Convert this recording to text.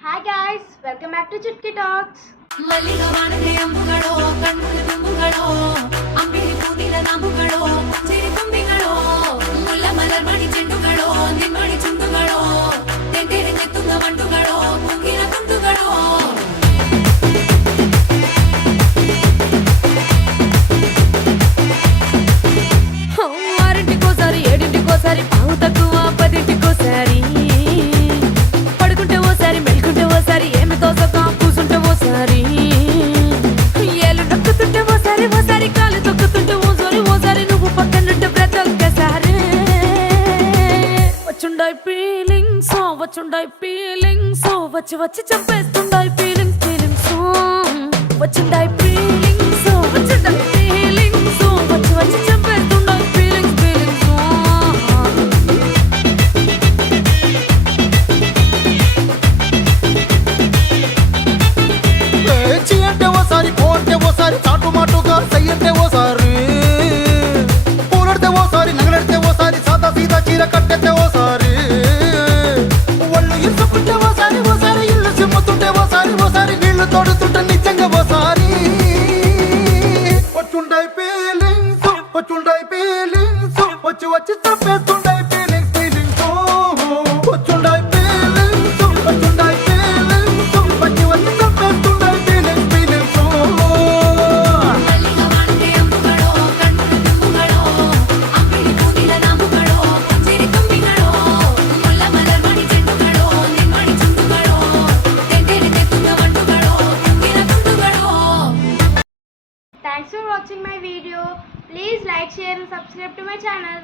Hi guys, welcome back to Chutki Talks. ಮಲ್ಲಿಗ ವಾಣದೆ ಅಂಬುಗಳೋ ಕಣ್ಣುಗಳ ತುಂಬುಗಳೋ ಅಂಬಿಳಿ ಕೂದಿನ ನಾಮುಗಳೋ ಸಿರಿ ತುಂಬಿಗಳೋ ಮುಲ್ಲ ಮಲರ್ ಮಣಿ ಚೆಂಡುಗಳೋ ನಿಮ್ಮಣಿ ಚುಂಡುಗಳೋ ತೆಂಟೆರೆ ತೆತ್ತುಂಗ ಮಂಡುಗಳೋ ಮುಂಗಿನ ತುಂಡುಗಳೋ ఆరింటికోసారి ఏడింటికోసారి పావు తక్కువ పదింటికోసారి పడుకుంటే ఓసారి మెలుకుంటే ఓసారి ఏమి తోసక కూసుంటే ఓసారి ఏలు నొక్కుతుంటే ఓసారి ఓసారి కాలు తొక్కుతుంటే ఓసారి నువ్వు పక్కనుంటే బ్రతొక్కసారి వచ్చుండాయి ఫీలింగ్స్ వచ్చి వచ్చి చంపేస్తుండాయి ఫీలింగ్స్ వచ్చుండాయి ఫీలింగ్స్ వచ్చి వచ్చి చంపేస్తుండాయి ఫీలింగ్స్ చీ అంటే ఓసారి కో అంటే ఓసారి చాటు మాటుగా సై అంటే ఓసారి పూలడితే ఓసారి నగలడితే ఓసారి సాదా సీదా చీర కట్టెతే ఓసారి ఒళ్ళు ఇరుసుకుంటే ఓసారి ఇల్లు చిమ్ముతుంటే ఓసారి నీళ్లు తోడుతుంటే నిజంగా ఓసారి వచ్చుండాయి ఫీలింగ్స్ వచ్చి వచ్చి తప్పేస్తుండాయి ఫీలింగ్స్ వచ్చుండాయి ఫీలింగ్స్ వచ్చి వచ్చి తప్పేస్తుండాయి ఫీలింగ్స్ మల్లిగ వాణದೆ అంబుಗಳೋ ಕಣ್ಣುಗಳ ತುಂಬುಗಳೋ ಅಂಬಿಳಿ ಕೂದಿನ ನಾಮುಗಳೋ ಸಿರಿ ತುಂಬಿಗಳೋ ಮುಲ್ಲ ಮಲರ್ ಮಣಿ ಚೆಂಡುಗಳೋ ನಿಮ್ಮಣಿ ಚುಂಡುಗಳೋ ತೆಂಟೆರೆ ತೆತ್ತುಂಗ ಮಂಡುಗಳೋ ಮುಂಗಿನ ತುಂಡುಗಳೋ Thanks for watching my video. Please like, share and subscribe to my channel.